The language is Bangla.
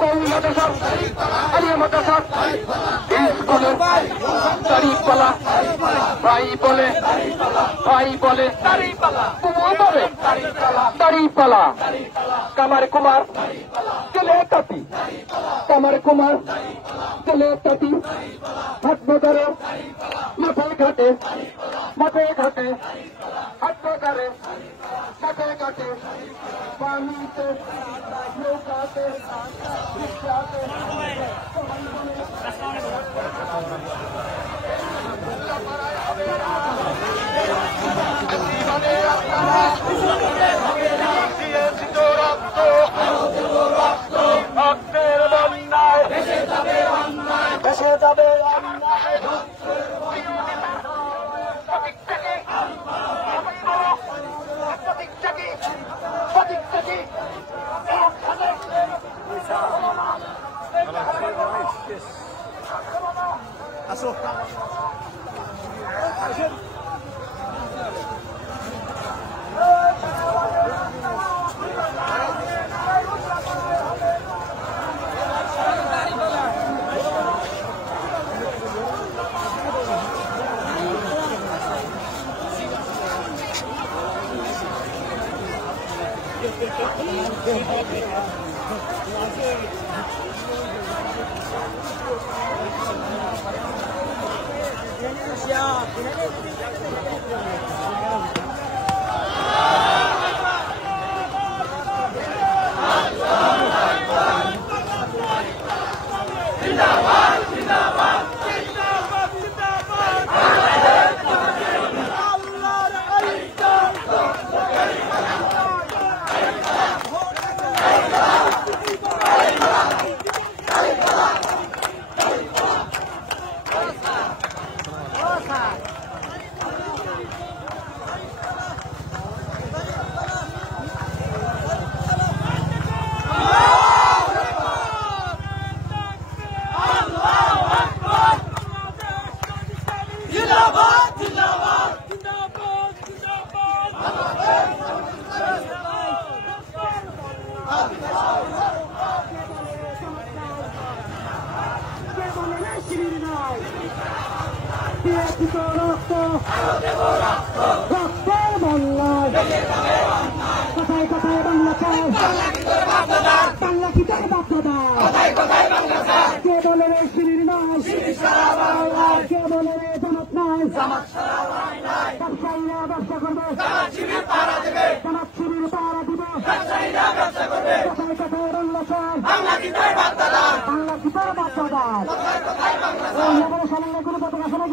কৌমি মাদ্রাসা আলিয়া মাদ্রাসা স্কুলের দাড়িপালা ভাই বলে কুমু বলে দাড়িপালা কামার কুমার চলে কাটি কামার কুমার চলে কাটি হাত বাজারে মাথায় ঘাটে হাত বাজারে মাথায় ঘাটে পানিতে নৌকাতে রিক্সাতে ভেসে যাবে অন্যায় আসো কোথায় কোথায় বাংলা চাই বাংলা কি তার বাধ্যতা কে বলে রে শিরির নাই কে বলে রে জামাত নাই ব্যবসায়ীরা ব্যবসা করবে জামাত শিবির পাহারা দিবে কোথায় কোথায় বাংলা চাই বাংলা কি তার বাধ্যতা সামনে কোনো পতাকা শোনা